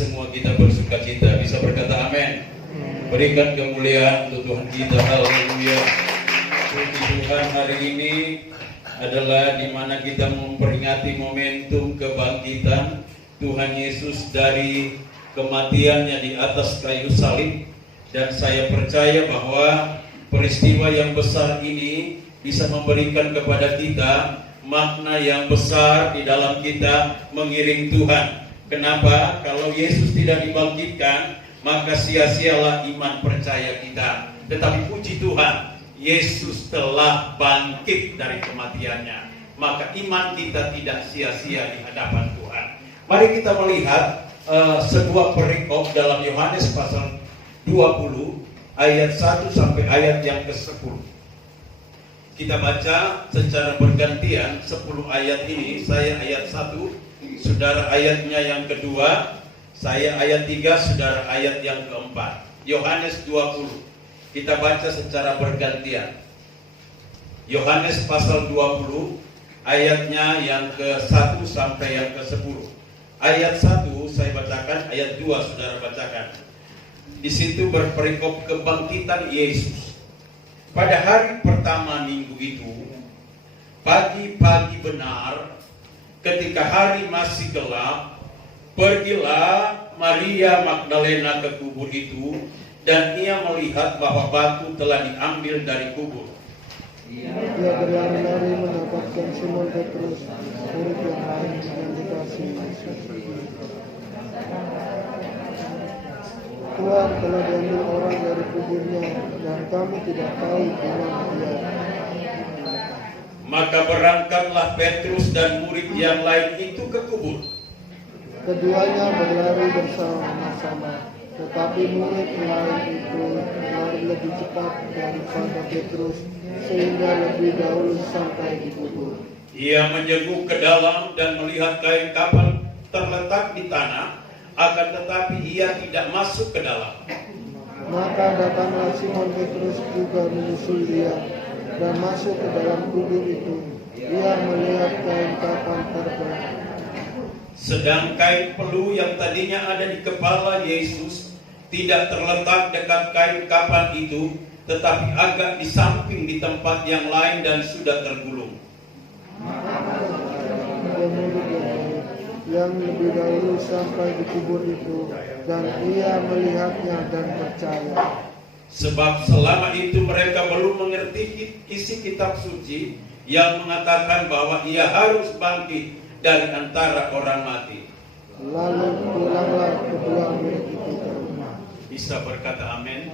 semua kita bersuka cita. Bisa berkata amin. Berikan kemuliaan untuk Tuhan kita. Haleluya. Puji Tuhan, hari ini adalah di mana kita memperingati momentum kebangkitan Tuhan Yesus dari kematiannya di atas kayu salib. Dan saya percaya bahwa peristiwa yang besar ini bisa memberikan kepada kita makna yang besar di dalam kita mengiring Tuhan. Kenapa? Kalau Yesus tidak dibangkitkan, maka sia-sialah iman percaya kita. Tetapi puji Tuhan, Yesus telah bangkit dari kematiannya. Maka iman kita tidak sia-sia di hadapan Tuhan. Mari kita melihat sebuah perikop dalam Yohanes pasal 20 ayat 1 sampai ayat yang ke-10. Kita baca secara bergantian 10 ayat ini. Saya ayat 1, saudara ayatnya yang kedua. Saya ayat 3, saudara ayat yang keempat. Yohanes 20. Kita baca secara bergantian. Yohanes pasal 20 ayatnya yang ke-1 sampai yang ke-10. Ayat 1 saya bacakan, ayat 2 saudara bacakan. Di situ berperikop kebangkitan Yesus. Pada hari pertama minggu itu, pagi-pagi benar, ketika hari masih gelap, pergilah Maria Magdalena ke kubur itu, dan ia melihat bahwa batu telah diambil dari kubur. Ia berlari-lari mendapatkan Simon Petrus, murid yang lain yang dikasih Yesus. Tuhan telah diambil orang dari kuburnya, dan kami tidak tahu di mana dia. Maka berangkatlah Petrus dan murid yang lain itu ke kubur. Keduanya berlari bersama-sama, tetapi murid lain itu berlari lebih cepat daripada Petrus, sehingga lebih dahulu sampai di kubur. Ia menjenguk ke dalam dan melihat kain kafan terletak di tanah, akan tetapi ia tidak masuk ke dalam. Maka datanglah Simon Petrus juga menyusul dia, dan masuk ke dalam kubur itu. Ia melihat kain kafan terbelah, Sedang kain pelu yang tadinya ada di kepala Yesus tidak terletak dekat kain kafan itu, tetapi agak di samping di tempat yang lain dan sudah tergulung. yang lebih dahulu sampai di kubur itu, dan ia melihatnya dan percaya. Sebab selama itu mereka belum mengerti isi kitab suci yang mengatakan bahwa ia harus bangkit dari antara orang mati. Lalu pulanglah kedua murid itu ke rumah. Bisa berkata amin.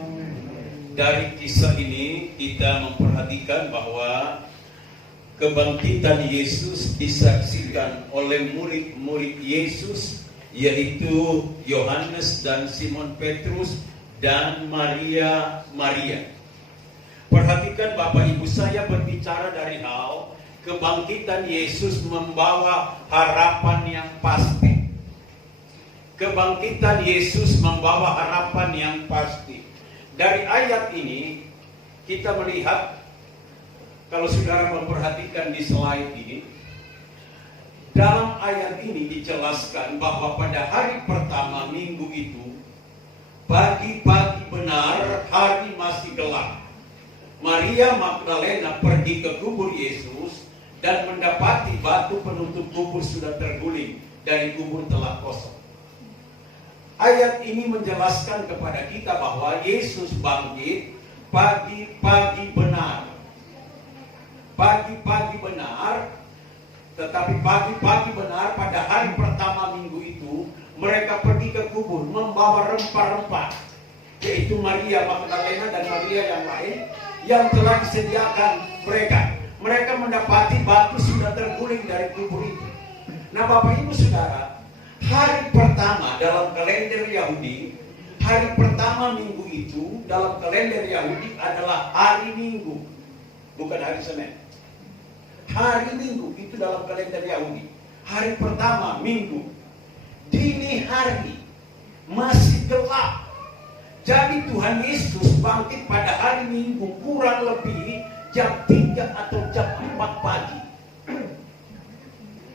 Dari kisah ini kita memperhatikan bahwa kebangkitan Yesus disaksikan oleh murid-murid Yesus, yaitu Yohanes dan Simon Petrus dan Maria. Perhatikan Bapak Ibu, saya berbicara dari hal kebangkitan Yesus membawa harapan yang pasti. Kebangkitan Yesus membawa harapan yang pasti. Dari ayat ini kita melihat, kalau saudara memperhatikan di slide ini, dalam ayat ini dijelaskan bahwa pada hari pertama minggu itu, pagi-pagi benar, hari masih gelap, Maria Magdalena pergi ke kubur Yesus dan mendapati batu penutup kubur sudah terguling, dari kubur telah kosong. Ayat ini menjelaskan kepada kita bahwa Yesus bangkit pagi-pagi benar. Pagi-pagi benar, tetapi pagi-pagi benar pada hari pertama minggu itu, mereka pergi ke kubur membawa rempah-rempah, yaitu Maria Magdalena dan Maria yang lain yang telah disediakan mereka. Mereka mendapati batu sudah terguling dari kubur itu. Nah Bapak Ibu Saudara, hari pertama dalam kalender Yahudi, hari pertama minggu itu dalam kalender Yahudi adalah hari Minggu, bukan hari Senin. Hari Minggu itu dalam kalender Yahudi. Hari pertama Minggu, dini hari, masih gelap. Jadi Tuhan Yesus bangkit pada hari Minggu kurang lebih jam 3 atau jam 4 pagi.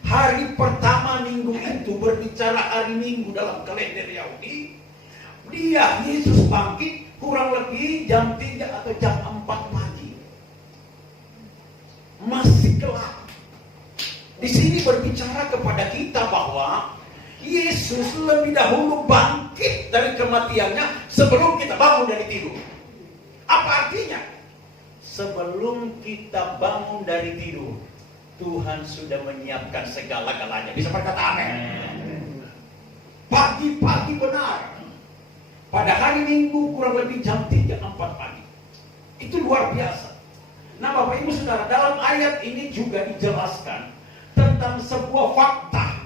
Hari pertama Minggu itu berbicara hari Minggu dalam kalender Yahudi. Yesus bangkit kurang lebih jam 3 atau jam 4 pagi. Masih gelap. Di sini berbicara kepada kita bahwa Yesus lebih dahulu bangkit dari kematiannya sebelum kita bangun dari tidur. Apa artinya? Sebelum kita bangun dari tidur, Tuhan sudah menyiapkan segala-galanya. Bisa berkata amin. Pagi-pagi benar. Pada hari Minggu kurang lebih jam 3-4 pagi. Itu luar biasa. Nah Bapak Ibu Saudara, dalam ayat ini juga dijelaskan tentang sebuah fakta,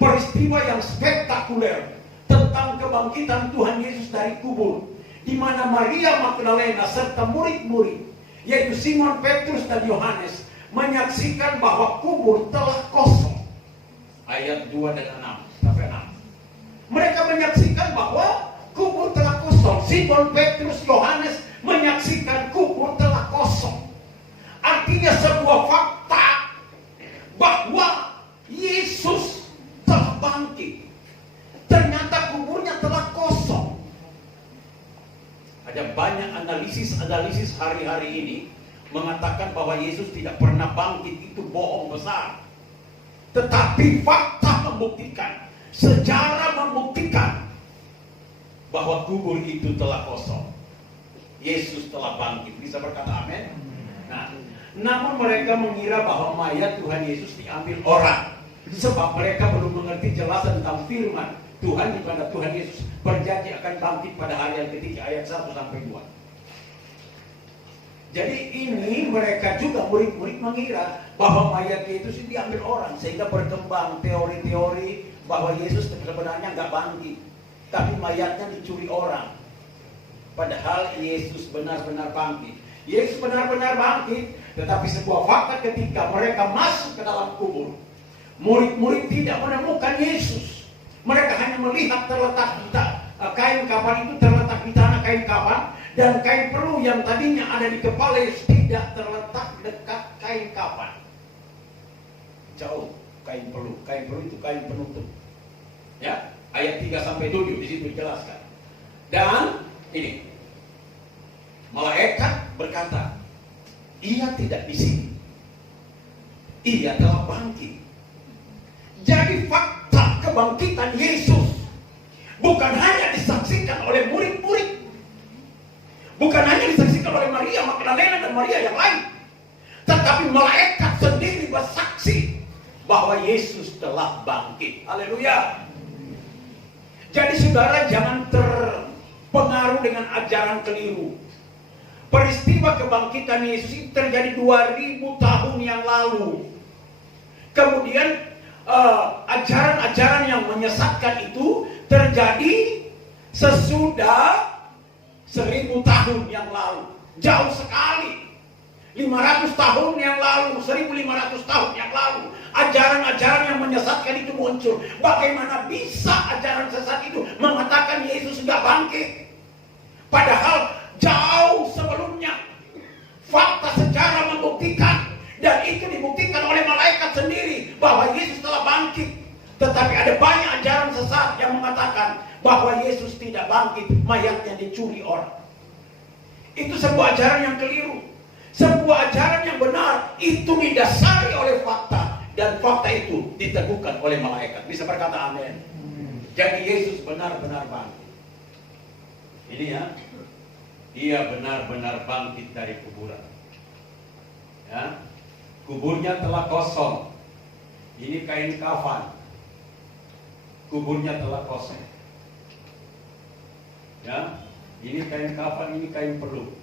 peristiwa yang spektakuler tentang kebangkitan Tuhan Yesus dari kubur, di mana Maria Magdalena serta murid-murid, yaitu Simon Petrus dan Yohanes, menyaksikan bahwa kubur telah kosong. Ayat 2 dan 6 sampai 6. Mereka menyaksikan bahwa kubur telah kosong. Simon Petrus, Yohanes menyaksikan kubur telah kosong. Artinya sebuah fakta bahwa Yesus telah bangkit. Ternyata kuburnya telah kosong. Ada banyak analisis hari-hari ini mengatakan bahwa Yesus tidak pernah bangkit. Itu bohong besar. Tetapi fakta membuktikan, sejarah membuktikan bahwa kubur itu telah kosong. Yesus telah bangkit. Bisa berkata amin? Nah, namun mereka mengira bahwa mayat Tuhan Yesus diambil orang, sebab mereka belum mengerti jelasan tentang firman Tuhan, di mana Tuhan Yesus berjanji akan bangkit pada hari yang ketiga, ayat 1-2. Jadi ini mereka juga murid-murid mengira bahwa mayat Yesus itu diambil orang, sehingga berkembang teori-teori bahwa Yesus sebenarnya nggak bangkit, tapi mayatnya dicuri orang. Padahal Yesus benar-benar bangkit. Yesus benar-benar bangkit, tetapi sebuah fakta ketika mereka masuk ke dalam kubur, murid-murid tidak menemukan Yesus. Mereka hanya melihat terletak di kain kafan itu, terletak di tanah kain kafan, dan kain peluh yang tadinya ada di kepala Yesus tidak terletak dekat kain kafan. Jauh kain peluh itu kain penutup. Ya, ayat 3-7 di situ dijelaskan. Dan ini malaikat berkata, ia tidak di sini, ia telah bangkit. Jadi fakta kebangkitan Yesus bukan hanya disaksikan oleh murid-murid, bukan hanya disaksikan oleh Maria Magdalena dan Maria yang lain, tetapi malaikat sendiri bersaksi bahwa Yesus telah bangkit. Haleluya. Jadi saudara, jangan terpengaruh dengan ajaran keliru. Peristiwa kebangkitan Yesus itu terjadi 2000 tahun yang lalu. Kemudian ajaran-ajaran yang menyesatkan itu terjadi sesudah 1000 tahun yang lalu. Jauh sekali. 500 tahun yang lalu, 1500 tahun yang lalu, ajaran-ajaran yang menyesatkan itu muncul. Bagaimana bisa ajaran sesat itu mengatakan Yesus sudah bangkit? Padahal jauh sebelumnya fakta sejarah membuktikan, dan itu dibuktikan oleh malaikat sendiri bahwa Yesus telah bangkit. Tetapi ada banyak ajaran sesat yang mengatakan bahwa Yesus tidak bangkit, mayatnya dicuri orang. Itu sebuah ajaran yang keliru. Sebuah ajaran yang benar itu didasari oleh fakta, dan fakta itu diteguhkan oleh malaikat. Bisa berkata amin. Jadi Yesus benar-benar bangkit. Ini ya, dia benar-benar bangkit dari kuburan. Ya, kuburnya telah kosong. Ini kain kafan. Kuburnya telah kosong. Ya, ini kain kafan, ini kain peluh.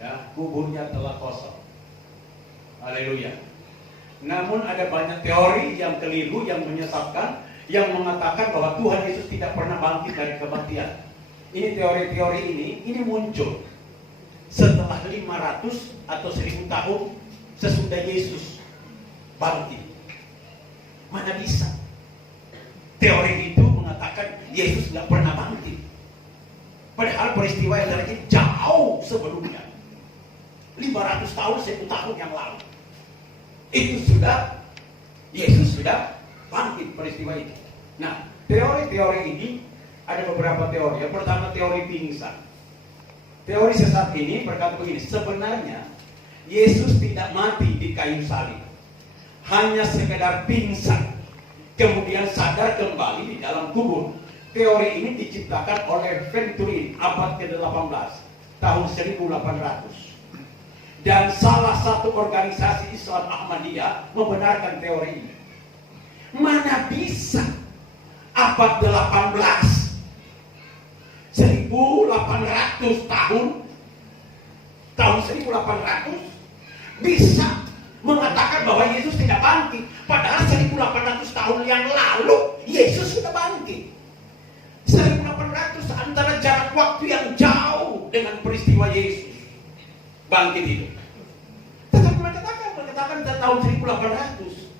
Ya, kuburnya telah kosong. Haleluya. Namun ada banyak teori yang keliru, yang menyesatkan, yang mengatakan bahwa Tuhan Yesus tidak pernah bangkit dari kematian. Ini teori-teori ini muncul setelah 500 atau 1000 tahun sesudah Yesus bangkit. Mana bisa? Teori itu mengatakan Yesus tidak pernah bangkit. Padahal peristiwa yang terjadi jauh sebelumnya. 500 tahun, 1000 tahun yang lalu. Itu sudah Yesus sudah bangkit peristiwa itu. Nah, teori-teori ini ada beberapa teori. Yang pertama teori pingsan. Teori sesat ini berkata begini, sebenarnya Yesus tidak mati di kayu salib, hanya sekedar pingsan, kemudian sadar kembali di dalam kubur. Teori ini diciptakan oleh Venturin abad ke-18 tahun 1800. Dan salah satu organisasi Islam Ahmadiyah membenarkan teori ini. Mana bisa abad 18, 1800 tahun 1800 bisa mengatakan bahwa Yesus tidak bangkit, padahal 1800 tahun yang lalu Yesus sudah bangkit. 1800 antara jarak waktu yang jauh dengan peristiwa Yesus bangkit itu. Tetapi mengatakan tahun 1800,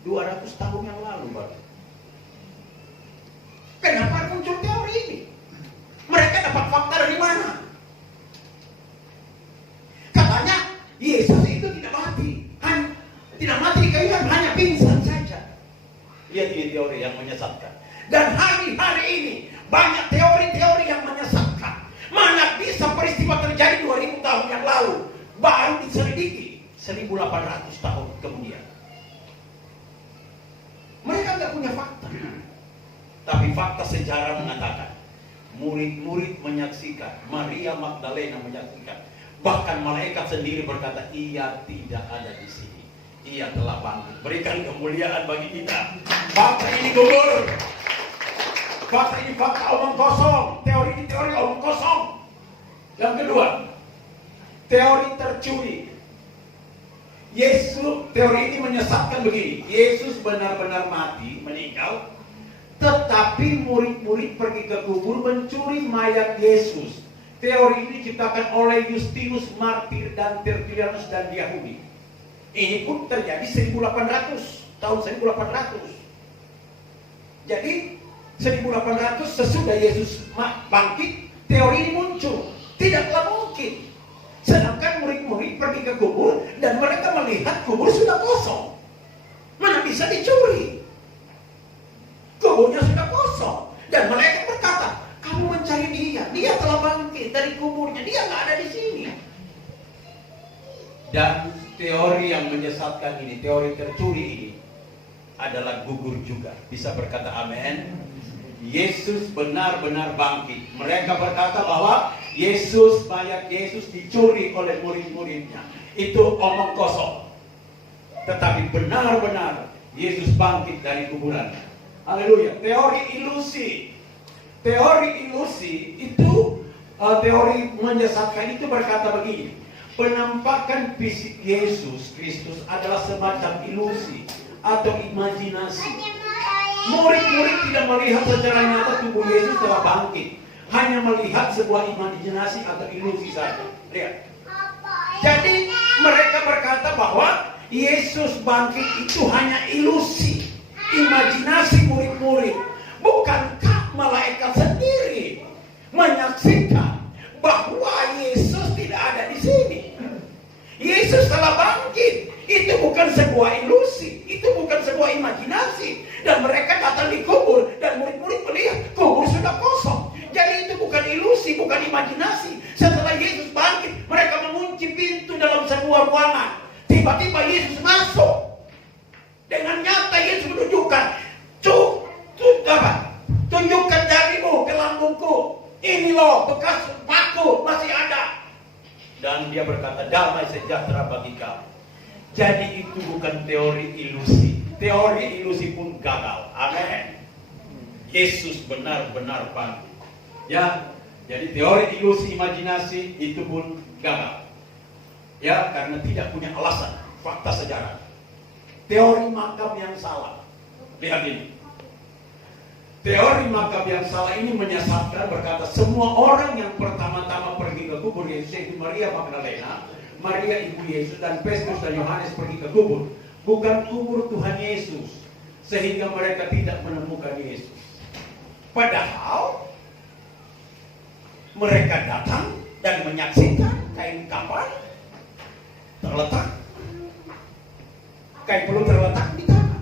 200 tahun yang lalu baru. Kenapa muncul teori ini? Mereka dapat fakta dari mana? Katanya Yesus itu tidak mati, tidak mati di kayu, hanya pingsan saja. Lihat ini teori yang menyesatkan. Dan hari-hari ini banyak teori-teori yang menyesatkan. Mana bisa peristiwa terjadi 2000 tahun yang lalu baru diselidiki 1800 tahun kemudian. Mereka nggak punya fakta. Tapi fakta sejarah mengatakan murid-murid menyaksikan, Maria Magdalena menyaksikan, bahkan malaikat sendiri berkata, ia tidak ada di sini, ia telah bangkit. Berikan kemuliaan bagi kita. Fakta ini gugur. Fakta ini fakta omong kosong. Teori ini teori omong kosong. Yang kedua, teori tercuri. Teori ini menyesatkan begini, Yesus benar-benar mati, meninggal, tetapi murid-murid pergi ke kubur mencuri mayat Yesus. Teori ini diciptakan oleh Justinus Martir dan Tertullianus dan Yahudi. Ini pun terjadi 1800, tahun 1800. Jadi 1800 sesudah Yesus bangkit, teori ini muncul. Tidaklah mungkin. Sedangkan murid-murid pergi ke kubur dan mereka melihat kubur sudah kosong. Mana bisa dicuri? Kuburnya sudah kosong. Dan mereka berkata, kamu mencari dia telah bangkit dari kuburnya, dia nggak ada di sini. Dan teori yang menyesatkan ini, teori tercuri ini adalah gugur juga. Bisa berkata amin. Yesus benar-benar bangkit. Mereka berkata bahwa mayat Yesus dicuri oleh murid-muridnya. Itu omong kosong. Tetapi benar-benar Yesus bangkit dari kuburannya. Haleluya. Teori ilusi. Teori ilusi itu, teori menyesatkan itu berkata begini. Penampakan fisik Yesus Kristus adalah semacam ilusi atau imajinasi. Murid-murid tidak melihat secara nyata tubuh Yesus telah bangkit, hanya melihat sebuah imajinasi atau ilusi saja. Lihat. Jadi mereka berkata bahwa Yesus bangkit itu hanya ilusi, imajinasi murid-murid. Bukankah malaikat sendiri menyaksikan bahwa Yesus tidak ada di sini? Yesus telah bangkit. Itu bukan sebuah ilusi, itu bukan sebuah imajinasi. Dan mereka datang di kubur dan murid-murid melihat kubur sudah kosong. Jadi itu bukan ilusi, bukan imajinasi. Setelah Yesus bangkit, mereka mengunci pintu dalam sebuah ruangan. Tiba-tiba Yesus masuk. Dengan nyata Yesus menunjukkan, tunjukkan jarimu ke lambungku. Ini loh bekas paku masih ada. Dan dia berkata, damai sejahtera bagi kamu. Jadi itu bukan teori ilusi. Teori ilusi pun gagal. Amin. Yesus benar-benar bangkit. Ya, jadi teori ilusi imajinasi itu pun gagal. Ya, karena tidak punya alasan, fakta sejarah. Teori makam yang salah. Lihat ini. Teori makam yang salah ini menyesatkan, berkata semua orang yang pertama-tama pergi ke kubur Yesus, yaitu Maria Magdalena, Maria ibu Yesus, dan Petrus dan Yohanes pergi ke kubur, bukan kubur Tuhan Yesus, sehingga mereka tidak menemukan Yesus. Padahal mereka datang dan menyaksikan kain kafan terletak, kain peluh terletak di tanah.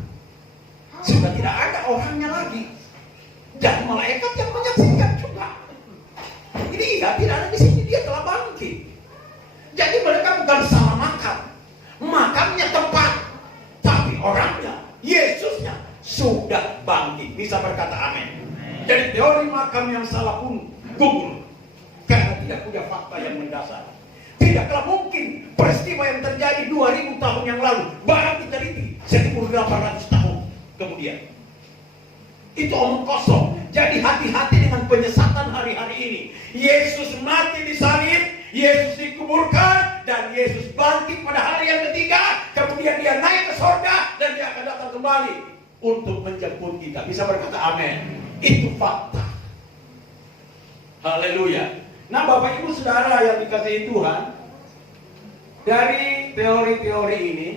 berkata amin. Jadi teori makam yang salah pun gugur karena tidak punya fakta yang mendasar. Tidaklah mungkin peristiwa yang terjadi 2000 tahun yang lalu baru diteliti 1800 tahun kemudian. Itu omong kosong. Jadi hati-hati dengan penyesatan hari-hari ini. Yesus mati di salib, Yesus dikuburkan, dan Yesus bangkit pada hari yang ketiga. Kemudian dia naik ke sorga dan dia akan datang kembali untuk menjemput kita. Bisa berkata amin. Itu fakta. Haleluya. Nah, Bapak Ibu Saudara yang dikasihi Tuhan, dari teori-teori ini,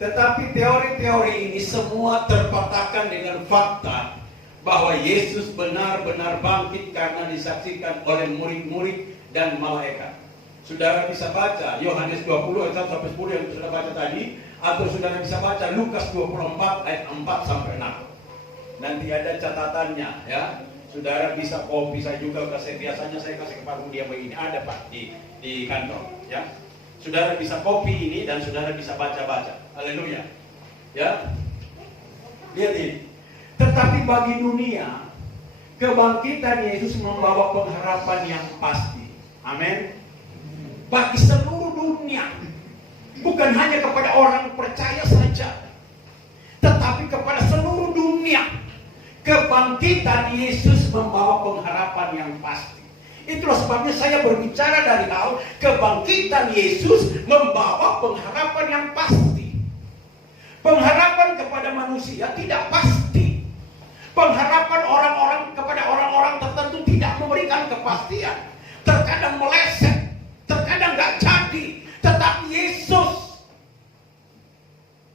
tetapi teori-teori ini semua terpatahkan dengan fakta bahwa Yesus benar-benar bangkit karena disaksikan oleh murid-murid dan malaikat. Saudara bisa baca Yohanes 20 ayat 1 sampai 10 yang sudah baca tadi, atau saudara bisa baca Lukas 24 ayat 4 sampai 6. Nanti ada catatannya ya. Saudara bisa copy, saya juga kasih, biasanya saya kasih ke Pak Rudi yang begini, ada Pak di kantor ya. Saudara bisa copy ini dan saudara bisa baca-baca. Haleluya. Ya. Lihat ini. Tetapi bagi dunia, kebangkitan Yesus membawa pengharapan yang pasti. Amin. Bagi seluruh dunia. Bukan hanya kepada orang percaya saja, tetapi kepada seluruh dunia. Kebangkitan Yesus membawa pengharapan yang pasti. Itulah sebabnya saya berbicara dari hal kebangkitan Yesus membawa pengharapan yang pasti. Pengharapan kepada manusia tidak pasti. Pengharapan orang-orang kepada orang-orang tertentu tidak memberikan kepastian. Terkadang meleset, terkadang gak jadi. Tetapi Yesus,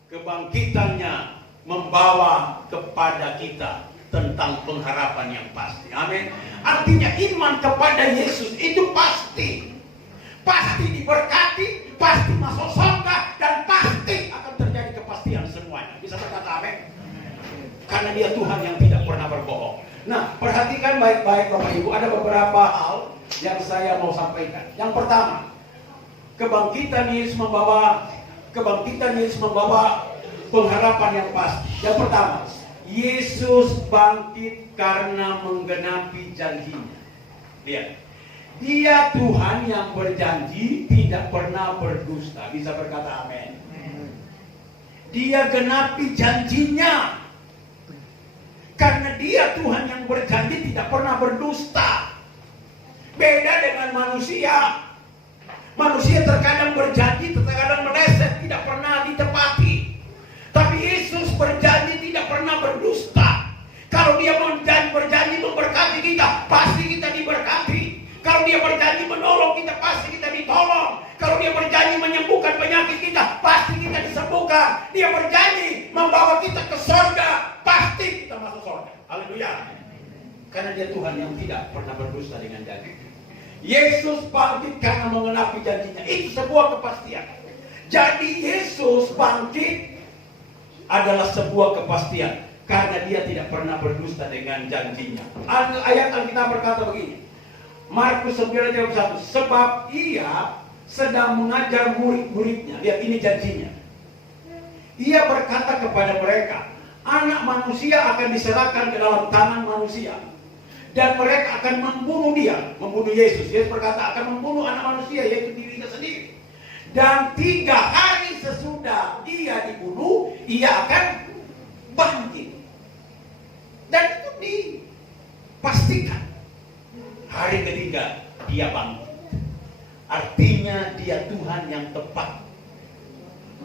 kebangkitannya membawa kepada kita tentang pengharapan yang pasti. Amin. Artinya iman kepada Yesus itu pasti. Pasti diberkati, pasti masuk surga, dan pasti akan terjadi kepastian semuanya. Bisa berkata amin? Karena dia Tuhan yang tidak pernah berbohong. Nah, perhatikan baik-baik Bapak Ibu, ada beberapa hal yang saya mau sampaikan. Yang pertama, kebangkitan Yesus membawa pengharapan yang pasti. Yang pertama, Yesus bangkit karena menggenapi janjinya. Lihat, dia Tuhan yang berjanji, tidak pernah berdusta. Bisa berkata amin. Dia genapi janjinya. Karena dia Tuhan yang berjanji, tidak pernah berdusta. Beda dengan manusia. Manusia terkadang berjanji, terkadang meleset, tidak pernah ditepati. Tapi Yesus berjanji tidak pernah berdusta. Kalau dia berjanji memberkati kita, pasti kita diberkati. Kalau dia berjanji menolong kita, pasti kita ditolong. Kalau dia berjanji menyembuhkan penyakit kita, pasti kita disembuhkan. Dia berjanji membawa kita ke surga, pasti kita masuk surga. Haleluya. Karena dia Tuhan yang tidak pernah berdusta dengan janji. Yesus bangkit karena mengenapi janjinya. Itu sebuah kepastian. Jadi Yesus bangkit adalah sebuah kepastian karena dia tidak pernah berdusta dengan janjinya. Ayat Alkitab berkata begini, Markus 9:31, sebab ia sedang mengajar murid-muridnya. Lihat, ini janjinya. Ia berkata kepada mereka, anak manusia akan diserahkan ke dalam tangan manusia, dan mereka akan membunuh membunuh Yesus. Yesus berkata akan membunuh anak manusia, yaitu dirinya sendiri. Dan 3 hari sesudah dia dibunuh, ia akan bangkit. Dan itu dipastikan. Hari ketiga dia bangkit. Artinya dia Tuhan yang tepat,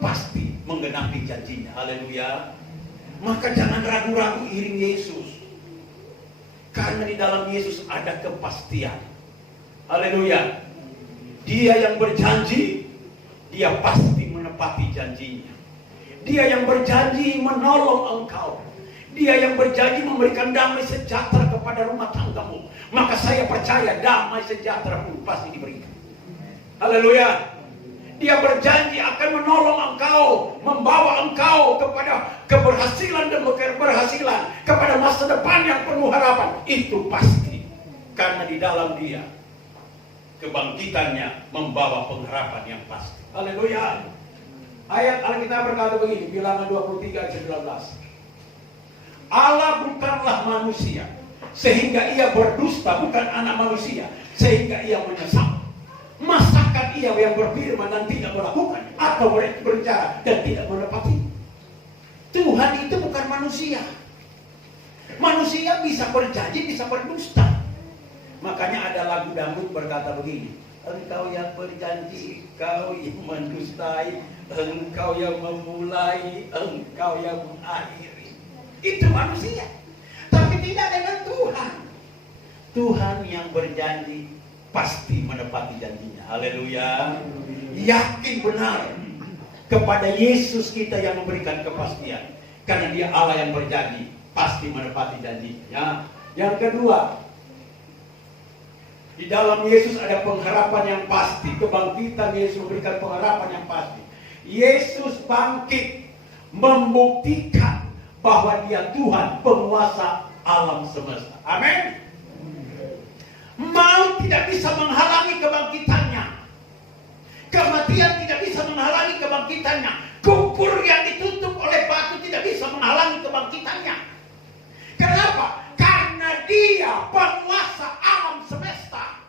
pasti menggenapi janjinya. Haleluya. Maka jangan ragu-ragu iring Yesus. Karena di dalam Yesus ada kepastian. Haleluya. Dia yang berjanji, dia pasti menepati janjinya. Dia yang berjanji menolong engkau. Dia yang berjanji memberikan damai sejahtera kepada rumah tanggamu. Maka saya percaya damai sejahtera pun pasti diberikan. Haleluya. Dia berjanji akan menolong engkau, membawa engkau kepada keberhasilan dan keberhasilan, kepada masa depan yang penuh harapan. Itu pasti. Karena di dalam dia kebangkitannya membawa pengharapan yang pasti. Haleluya. Ayat Alkitab berkata begini, Bilangan 23 ayat 19. Allah bukanlah manusia sehingga ia berdusta, bukan anak manusia sehingga ia menyesal. Masakan ia yang berfirman dan tidak melakukan, atau berbicara dan tidak menepati? Tuhan itu bukan manusia. Manusia bisa berjanji, bisa berdusta. Makanya ada lagu dangdut berkata begini, engkau yang berjanji, engkau yang mendustai, engkau yang memulai, engkau yang mengakhiri. Itu manusia. Tapi tidak dengan Tuhan. Tuhan yang berjanji pasti menepati janjinya. Haleluya. Yakin benar kepada Yesus kita yang memberikan kepastian. Karena dia Allah yang berjanji, pasti menepati janjinya. Yang kedua, di dalam Yesus ada pengharapan yang pasti. Kebangkitan Yesus memberikan pengharapan yang pasti. Yesus bangkit membuktikan bahwa dia Tuhan, penguasa alam semesta. Amin. Maut tidak bisa menghalangi kebangkitannya. Kematian tidak bisa menghalangi kebangkitannya. Kubur yang ditutup oleh batu tidak bisa menghalangi kebangkitannya. Kenapa? Karena dia penguasa alam semesta.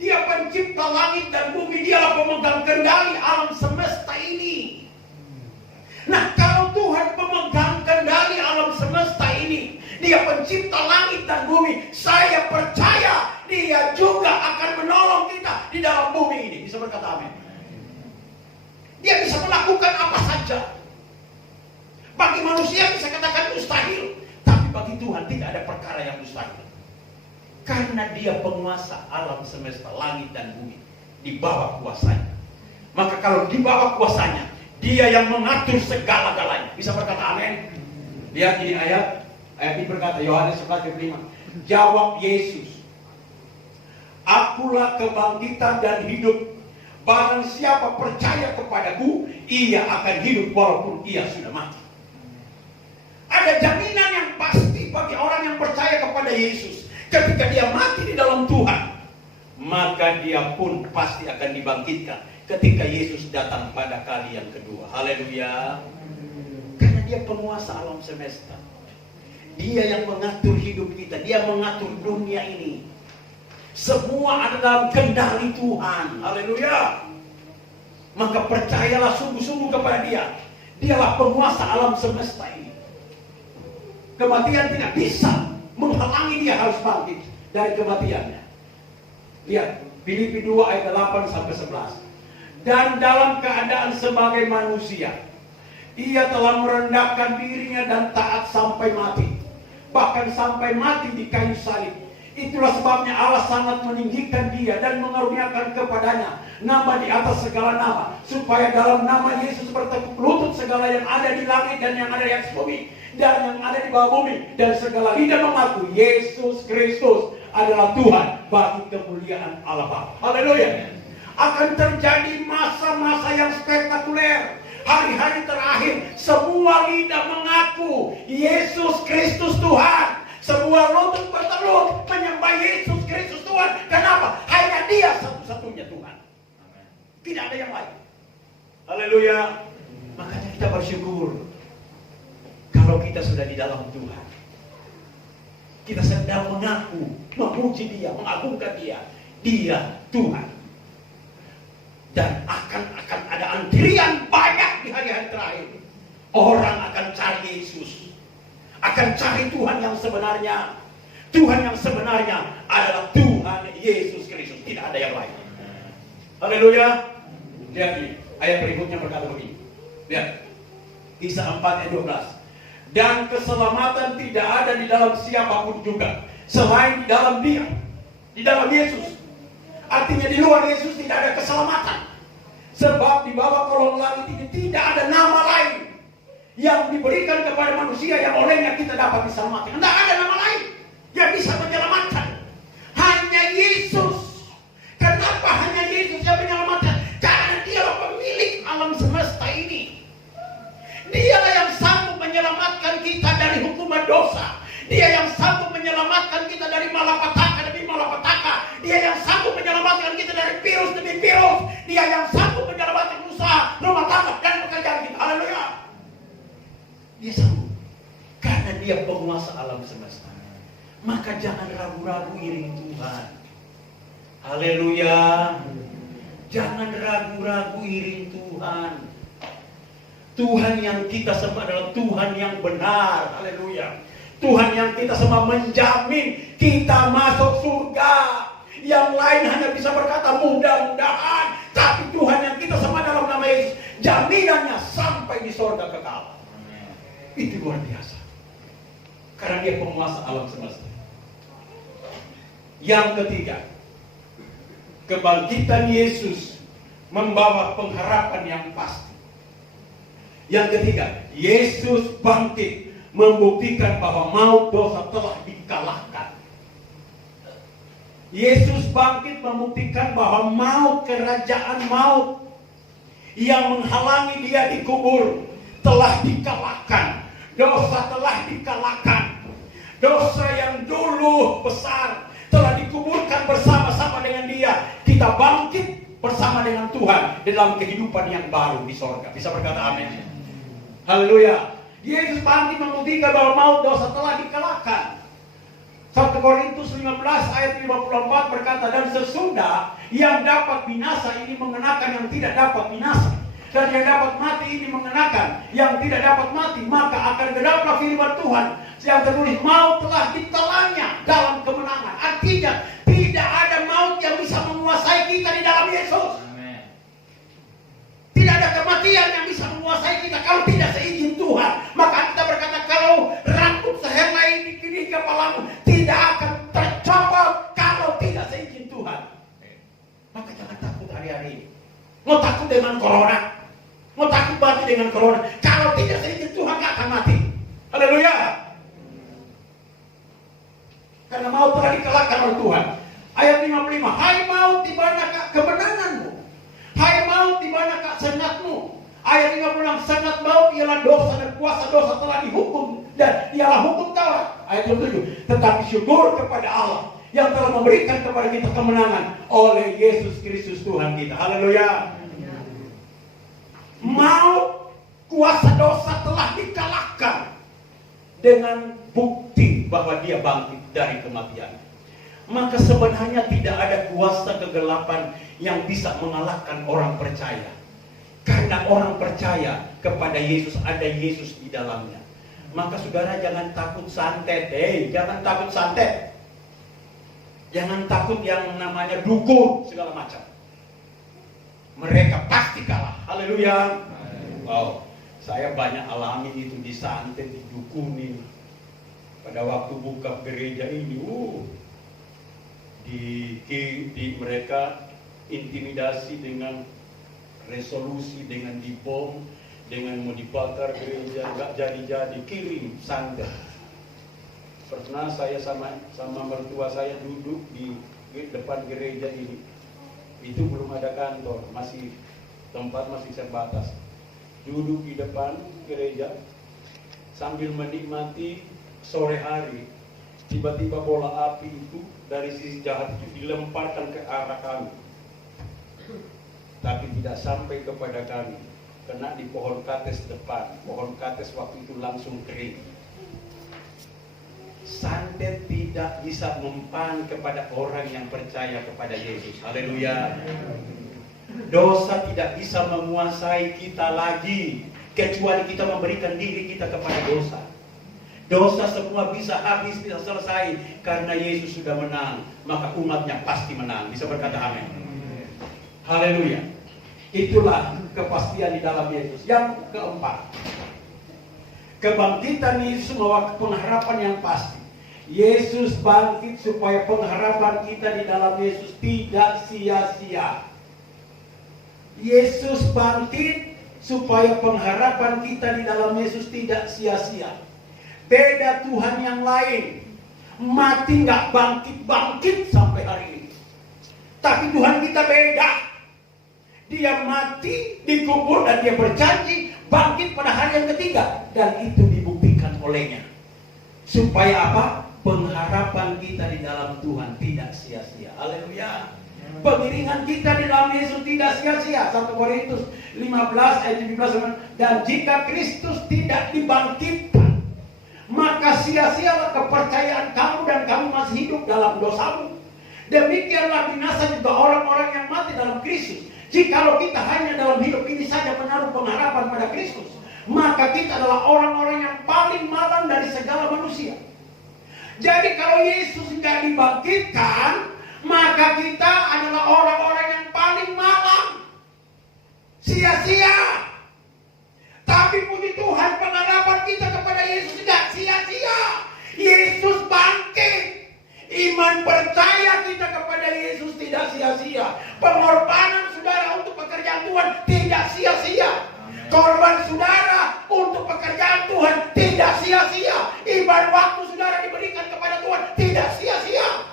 Dia pencipta langit dan bumi. Dialah pemegang kendali alam semesta ini. Nah, kalau Tuhan pemegang kendali alam semesta ini, dia pencipta langit dan bumi, saya percaya dia juga akan menolong kita di dalam bumi ini. Bisa berkata amin. Dia bisa melakukan apa saja. Bagi manusia bisa katakan mustahil, tapi bagi Tuhan tidak ada perkara yang mustahil. Karena dia penguasa alam semesta, langit dan bumi, di bawah kuasanya. Maka kalau di bawah kuasanya, dia yang mengatur segala-galanya. Bisa berkata amin. Lihat ini ayat ini berkata, Yohanes 11:5. Jawab Yesus, akulah kebangkitan dan hidup. Barang siapa percaya kepadaku, ia akan hidup walaupun ia sudah mati. Ada jaminan yang pasti bagi orang yang percaya kepada Yesus. Ketika dia mati di dalam Tuhan, maka dia pun pasti akan dibangkitkan ketika Yesus datang pada kali yang kedua. Haleluya. Karena dia penguasa alam semesta. Dia yang mengatur hidup kita. Dia mengatur dunia ini. Semua ada dalam kendali Tuhan. Haleluya. Maka percayalah sungguh-sungguh kepada dia. Dialah penguasa alam semesta ini. Kematian tidak bisa menghalangi dia harus bangkit dari kematiannya. Lihat Filipi 2 ayat 8-11. Dan dalam keadaan sebagai manusia, ia telah merendahkan dirinya dan taat sampai mati. Bahkan sampai mati di kayu salib. Itulah sebabnya Allah sangat meninggikan dia dan mengaruniakan kepadanya nama di atas segala nama, supaya dalam nama Yesus bertekuk lutut segala yang ada di langit dan yang ada di atas bumi dan yang ada di bawah bumi, dan segala lidah mengaku Yesus Kristus adalah Tuhan bagi kemuliaan Allah Bapa. Haleluya. Akan terjadi masa-masa yang spektakuler. Hari-hari terakhir semua lidah mengaku Yesus Kristus Tuhan. Semua lutut bertelur menyembah Yesus Kristus Tuhan. Kenapa? Hanya dia satu-satunya Tuhan. Tidak ada yang lain. Haleluya. Makanya kita bersyukur kalau kita sudah di dalam Tuhan. Kita sedang mengaku, memuji dia, mengagungkan dia. Dia Tuhan. Dan akan ada antrian banyak di hari-hari terakhir. Orang akan cari Yesus. Akan cari Tuhan yang sebenarnya. Tuhan yang sebenarnya adalah Tuhan Yesus Kristus. Tidak ada yang lain. Haleluya. Lihat ini. Ayat berikutnya berkata begini. Lihat. Kisah 4 ayat 12. Dan keselamatan tidak ada di dalam siapapun juga selain di dalam dia. Di dalam Yesus. Artinya di luar Yesus tidak ada keselamatan. Sebab di bawah kolong langit ini tidak ada nama lain yang diberikan kepada manusia yang olehnya kita dapat diselamatkan. Tidak ada nama lain yang bisa menyelamatkan. Hanya Yesus. Kenapa hanya Yesus yang menyelamatkan? Karena dialah pemilik alam semesta ini. Dialah yang sanggup menyelamatkan kita dari hukuman dosa. Dia yang sanggup menyelamatkan kita dari malapetaka demi malapetaka. Dia yang sanggup menyelamatkan kita dari virus demi virus. Dia yang sanggup menyelamatkan usaha, rumah tangga dan pekerjaan kita. Haleluya. Dia sanggup. Dia penguasa alam semesta. Maka jangan ragu-ragu iring Tuhan. Haleluya. Jangan ragu-ragu iring Tuhan. Tuhan yang kita sembah adalah Tuhan yang benar. Haleluya. Tuhan yang kita sembah menjamin kita masuk surga. Yang lain hanya bisa berkata mudah-mudahan. Tapi Tuhan yang kita sembah dalam nama Yesus, jaminannya sampai di surga kekal. Itu luar biasa. Karena Dia penguasa alam semesta. Yang ketiga, kebangkitan Yesus membawa pengharapan yang pasti. Yang ketiga, Yesus bangkit membuktikan bahwa maut dosa telah dikalahkan. Yesus bangkit membuktikan bahwa maut, kerajaan maut yang menghalangi Dia dikubur telah dikalahkan. Dosa telah dikalahkan. Dosa yang dulu besar telah dikuburkan bersama-sama dengan Dia. Kita bangkit bersama dengan Tuhan dalam kehidupan yang baru di sorga. Bisa berkata amin. Haleluya. Yesus bangkit membuktikan bahwa maut dosa telah dikalahkan. 1 Korintus 15 ayat 54 berkata, dan sesudah yang dapat binasa ini mengenakan yang tidak dapat binasa, dan yang dapat mati ini mengenakan yang tidak dapat mati, maka akan genaplah firman Tuhan yang tertulis, maut telah ditelannya dalam kemenangan. Artinya tidak ada maut yang bisa menguasai kita di dalam Yesus. Tidak ada kematian yang bisa menguasai kita kalau tidak seizin Tuhan. Maka kita berkata, kalau rambut sehelai di kepalamu tidak akan tercopot kalau tidak seizin Tuhan. Maka jangan takut hari-hari ini. Mau takut dengan corona, mau takut mati dengan corona, kalau tidak seizin Tuhan gak akan mati. Haleluya. Karena maut telah dikalahkan oleh Tuhan. Ayat 55, hai maut, di manakah kemenanganmu? Hai maut, di manakah sengatmu? Ayat 56, sengat maut ialah dosa dan kuasa dosa telah dihukum dan ialah hukum Taurat. Ayat 57, tetapi syukur kepada Allah yang telah memberikan kepada kita kemenangan oleh Yesus Kristus Tuhan kita. Haleluya. Maut, kuasa dosa telah dikalahkan dengan bukti bahwa Dia bangkit dari kematian. Maka sebenarnya tidak ada kuasa kegelapan yang bisa mengalahkan orang percaya. Karena orang percaya kepada Yesus, ada Yesus di dalamnya. Maka saudara jangan takut santet. Jangan takut santet. Jangan takut yang namanya dukun segala macam. Mereka pasti kalah. Haleluya. Wow, saya banyak alami itu, disantet, didukunin. Pada waktu buka gereja ini, di mereka intimidasi dengan resolusi, dengan dibom, dengan mau dibakar gereja, nggak jadi-jadi, kirim santet. Pernah saya sama mertua saya duduk di depan gereja ini. Itu belum ada kantor, tempat masih terbatas. Duduk di depan gereja sambil menikmati sore hari. Tiba-tiba bola api itu dari sisi jahat itu dilemparkan ke arah kami. Tapi tidak sampai kepada kami. Kena di pohon kates depan. Pohon kates waktu itu langsung kering. Santet tidak bisa mempan kepada orang yang percaya kepada Yesus. Haleluya. Dosa tidak bisa menguasai kita lagi, kecuali kita memberikan diri kita kepada dosa. Dosa semua bisa habis, bisa selesai, karena Yesus sudah menang. Maka umatnya pasti menang. Bisa berkata amin. Haleluya. Itulah kepastian di dalam Yesus. Yang keempat, kebangkitan Yesus membawa pengharapan yang pasti. Yesus bangkit supaya pengharapan kita di dalam Yesus tidak sia-sia. Yesus bangkit supaya pengharapan kita di dalam Yesus tidak sia-sia. Beda Tuhan yang lain, mati nggak bangkit sampai hari ini. Tapi Tuhan kita beda. Dia mati, dikubur, dan Dia berjanji bangkit pada hari yang ketiga. Dan itu dibuktikan olehnya. Supaya apa? Pengharapan kita di dalam Tuhan tidak sia-sia. Haleluya. Pengiringan kita di dalam Yesus tidak sia-sia. 1 Korintus 15 ayat 17. Dan jika Kristus tidak dibangkitkan, maka sia-sialah kepercayaan kamu dan kamu masih hidup dalam dosamu. Demikianlah binasa juga orang-orang yang mati dalam Kristus. Jikalau kita hanya dalam hidup ini saja menaruh pengharapan pada Kristus, maka kita adalah orang-orang yang paling malang dari segala manusia. Jadi kalau Yesus tidak dibangkitkan, maka kita adalah orang-orang yang paling malang. Sia-sia. Tapi puji Tuhan, pengharapan kita kepada Yesus tidak sia-sia. Yesus bangkit. Iman percaya kita kepada Yesus tidak sia-sia. Pengorbanan saudara untuk pekerjaan Tuhan tidak sia-sia. Korban saudara untuk pekerjaan Tuhan tidak sia-sia. Iman waktu saudara diberikan kepada Tuhan tidak sia-sia.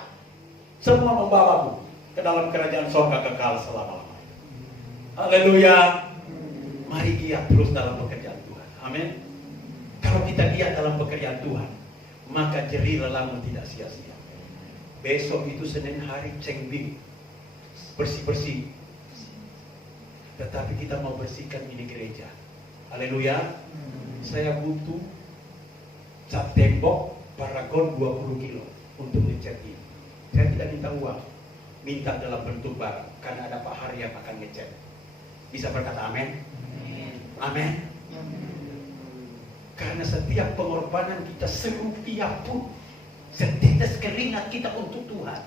Semua membawamu ke dalam kerajaan surga kekal selama-lamanya. Haleluya. Mari giat terus dalam pekerjaan Tuhan. Amin. Kalau kita giat dalam pekerjaan Tuhan, maka jerih lelahmu tidak sia-sia. Besok itu Senin hari Cengbing, bersih-bersih. Tetapi kita mau bersihkan ini gereja. Haleluya. Saya butuh cat tembok paragon 20 kilo untuk ngecat ini. Saya tidak minta uang, minta dalam bentuk barang, karena ada Pak Hari yang akan ngecat. Bisa berkata amin? Amin. Karena setiap pengorbanan kita serupiah pun, setetes keringat kita untuk Tuhan,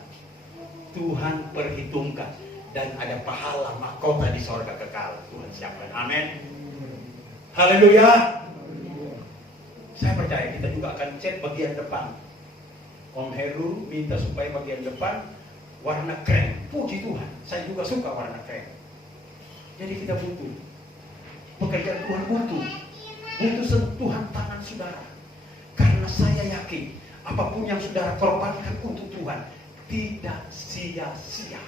Tuhan perhitungkan dan ada pahala mahkota di sorga kekal Tuhan siapkan. Amin. Haleluya. Saya percaya kita juga akan cat bagian depan. Om Heru minta supaya bagian depan warna krem. Puji Tuhan, saya juga suka warna krem. Jadi kita butuh pekerjaan Tuhan, butuh sentuhan tangan saudara. Karena saya yakin apapun yang saudara korbankan untuk Tuhan tidak sia-sia.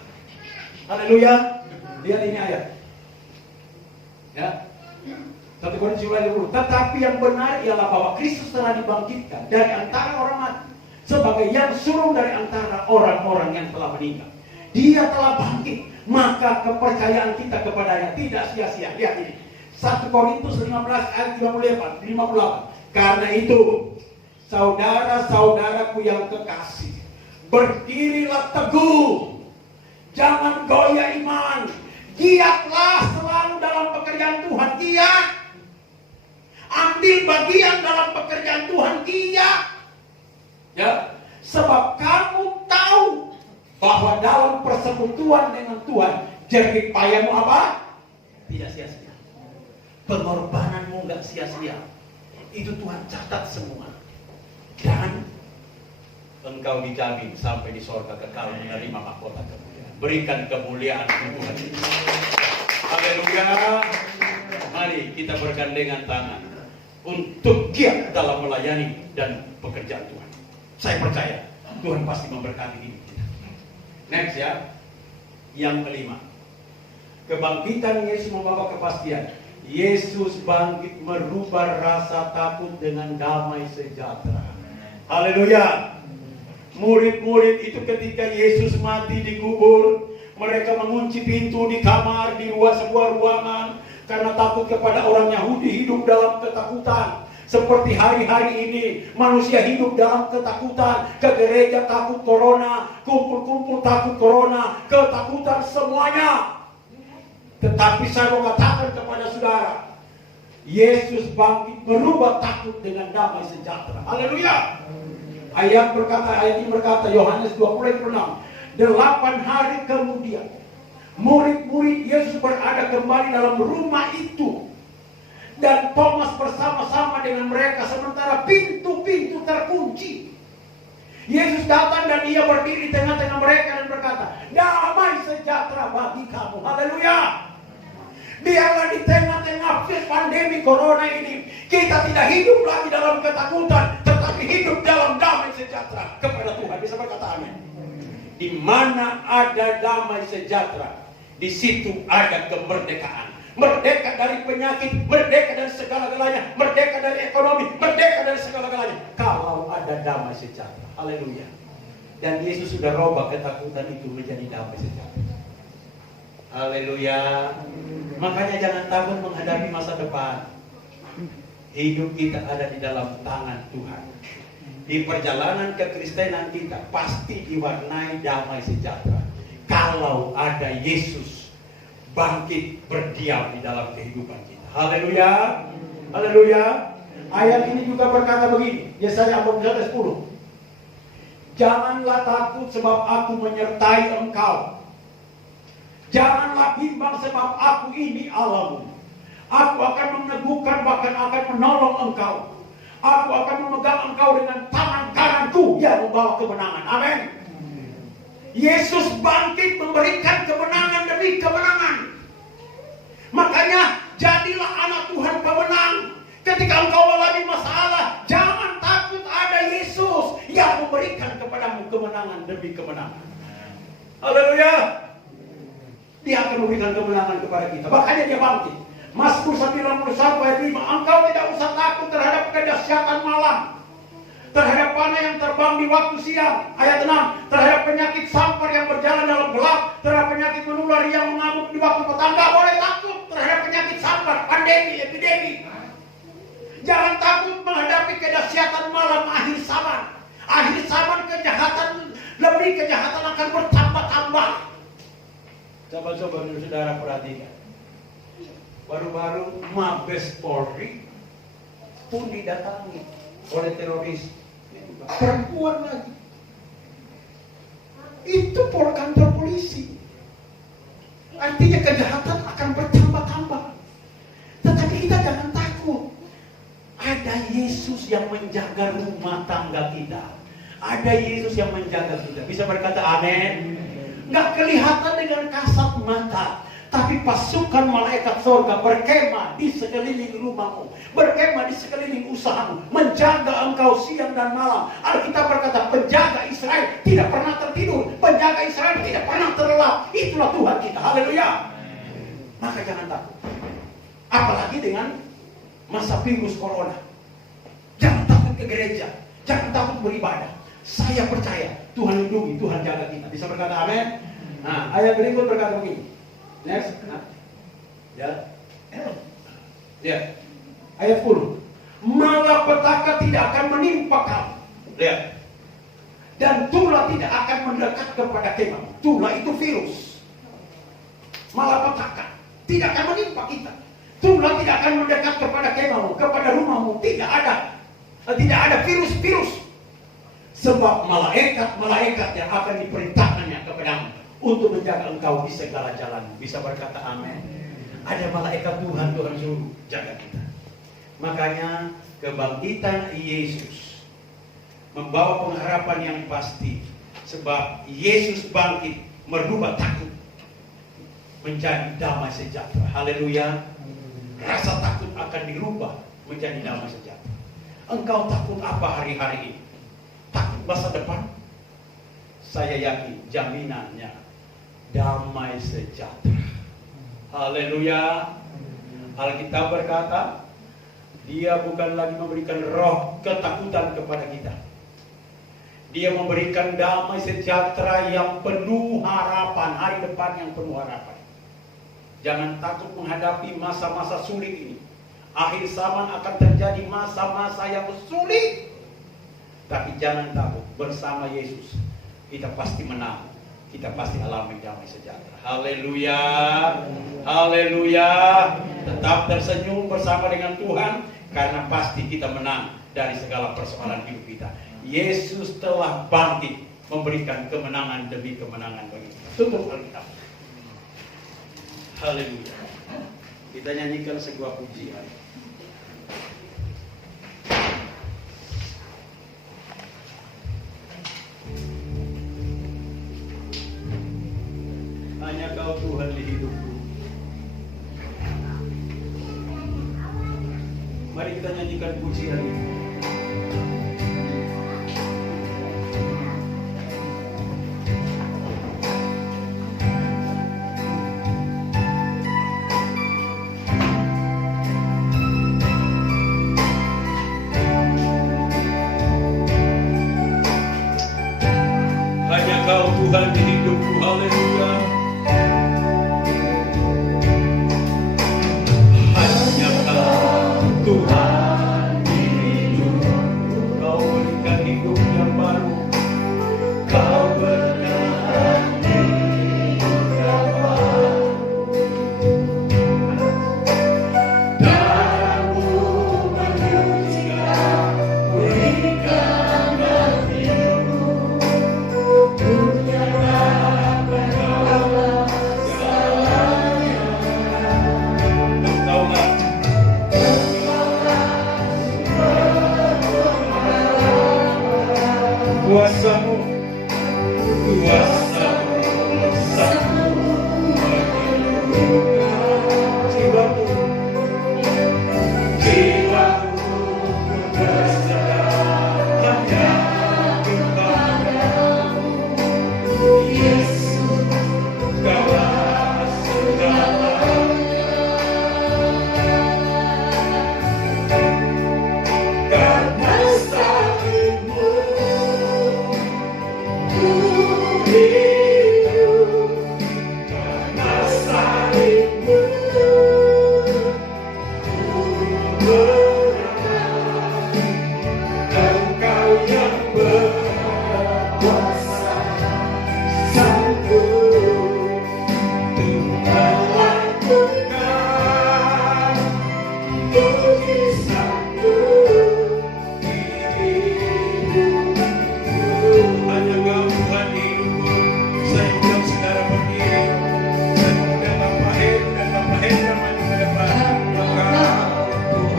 Haleluya. Lihat ini ayat. Ya. 1 Korintus 10. Tetapi yang benar ialah bahwa Kristus telah dibangkitkan dari antara orang mati sebagai yang sulung dari antara orang-orang yang telah meninggal. Dia telah bangkit, maka kepercayaan kita kepadanya tidak sia-sia. Lihat ini. 1 Korintus 15 ayat 58. Karena itu, saudara-saudaraku yang kekasih, berdirilah teguh, jangan goyah iman, giatlah selalu dalam pekerjaan Tuhan, giat, ambil bagian dalam pekerjaan Tuhan, giat, ya, sebab kamu tahu bahwa dalam persekutuan dengan Tuhan, jerih payahmu apa? Tidak sia-sia. Pengorbananmu nggak sia-sia. Itu Tuhan catat semua. Dan engkau dijamin sampai di sorga kekal menerima mahkota kemuliaan. Berikan kemuliaan Tuhan. Haleluya. Mari kita bergandengan tangan untuk giat dalam melayani dan pekerjaan Tuhan. Saya percaya Tuhan pasti memberkati hidup kita. Next ya. Yang kelima. Kebangkitan Yesus membawa kepastian. Yesus bangkit merubah rasa takut dengan damai sejahtera. Haleluya. Murid-murid itu ketika Yesus mati dikubur, mereka mengunci pintu di kamar, di sebuah ruangan, karena takut kepada orang Yahudi hidup dalam ketakutan. Seperti hari-hari ini manusia hidup dalam ketakutan. Ke gereja takut corona, kumpul-kumpul takut corona, ketakutan semuanya. Tetapi saya mau katakan kepada saudara, Yesus bangkit merubah takut dengan damai sejahtera. Haleluya. Ayat ini berkata, Yohanes 20:6, 8 hari kemudian murid-murid Yesus berada kembali dalam rumah itu, dan Thomas bersama-sama dengan mereka sementara pintu-pintu terkunci. Yesus datang dan ia berdiri di tengah-tengah mereka dan berkata, damai sejahtera bagi kamu. Haleluya. Biarlah di tengah-tengah pandemi corona ini kita tidak hidup lagi dalam ketakutan, tetapi hidup dalam damai sejahtera kepada Tuhan. Bisa berkata amin. Di mana ada damai sejahtera, di situ ada kemerdekaan. Merdeka dari penyakit, merdeka dari segala-galanya, merdeka dari ekonomi, merdeka dari segala-galanya. Kalau ada damai sejahtera. Haleluya. Dan Yesus sudah robah ketakutan itu menjadi damai sejahtera. Haleluya. Makanya jangan takut menghadapi masa depan. Hidup kita ada di dalam tangan Tuhan. Di perjalanan kekristenan kita pasti diwarnai damai sejahtera. Kalau ada Yesus bangkit berdiam di dalam kehidupan kita. Haleluya. Haleluya. Ayat ini juga berkata begini, Yesaya 41:10. Janganlah takut sebab aku menyertai engkau. Janganlah bimbang sebab aku ini Allahmu. Aku akan meneguhkan, bahkan akan menolong engkau. Aku akan memegang engkau dengan tangan kananku yang membawa kemenangan. Amin. Yesus bangkit memberikan kemenangan demi kemenangan. Makanya jadilah anak Tuhan pemenang. Ketika engkau mengalami masalah, jangan takut, ada Yesus yang memberikan kepadamu kemenangan demi kemenangan. Haleluya. Dia akan memberikan kemenangan kepada kita. Makanya dia bangkit. Mazmur 91 ayat 5. Engkau tidak usah takut terhadap kedahsyatan malam, terhadap panah yang terbang di waktu siang. Ayat 6. Terhadap penyakit sampar yang berjalan dalam gelap, terhadap penyakit menular yang mengamuk di waktu petang. Gak boleh takut terhadap penyakit sampar, pandemi, epidemi. Jangan takut menghadapi kedahsyatan malam akhir zaman. Akhir zaman kejahatan, lebih kejahatan akan bertambah-tambah. Coba saudara perhatikan. Baru-baru Mabes Polri pun didatangi oleh teroris. Perempuan lagi. Itu kantor polisi. Artinya kejahatan akan bertambah-tambah. Tetapi kita jangan takut. Ada Yesus yang menjaga rumah tangga kita. Ada Yesus yang menjaga kita. Bisa berkata amin. Nggak kelihatan dengan kasat mata, tapi pasukan malaikat surga berkemah di sekeliling rumahmu, berkemah di sekeliling usahamu, menjaga engkau siang dan malam. Alkitab berkata, penjaga Israel tidak pernah tertidur, penjaga Israel tidak pernah terlelap. Itulah Tuhan kita. Haleluya. Maka jangan takut. Apalagi dengan masa virus corona. Jangan takut ke gereja, jangan takut beribadah. Saya percaya Tuhan lindungi, Tuhan jaga kita. Bisa berkata amin? Nah, ayat berikut berkata begini. Next. Nah. Ya. Ayat 10. Malapetaka tidak akan menimpa kamu. Lihat. Dan tulah tidak akan mendekat kepada kemahmu. Tulah itu virus. Malapetaka tidak akan menimpa kita. Tulah tidak akan mendekat kepada kemahmu, kepada rumahmu. Tidak ada virus-virus. Sebab malaikat yang akan diperintahkannya kepadamu untuk menjaga engkau di segala jalan. Bisa berkata amin. Ada malaikat Tuhan suruh jaga kita. Makanya kebangkitan Yesus membawa pengharapan yang pasti. Sebab Yesus bangkit merubah takut menjadi damai sejahtera. Haleluya. Rasa takut akan dirubah menjadi damai sejahtera. Engkau takut apa hari-hari ini? Takut masa depan? Saya yakin jaminannya damai sejahtera. Haleluya. Alkitab berkata, Dia bukan lagi memberikan roh ketakutan kepada kita. Dia memberikan damai sejahtera yang penuh harapan, hari depan yang penuh harapan. Jangan takut menghadapi masa-masa sulit ini. Akhir zaman akan terjadi masa-masa yang sulit. Tapi jangan takut, bersama Yesus kita pasti menang. Kita pasti alami damai sejahtera. Haleluya. Haleluya. Tetap tersenyum bersama dengan Tuhan, karena pasti kita menang dari segala persoalan hidup kita. Yesus telah bangkit, memberikan kemenangan demi kemenangan bagi kita. Tutup Alkitab. Haleluya. Kita nyanyikan sebuah pujian. Hanya Kau Tuhan di hidupku. Mari kita nyanyikan pujian ini. Hanya Kau Tuhan di hidupku. Haleluya. Hanya Kau Tuhan kuasamu, kuasa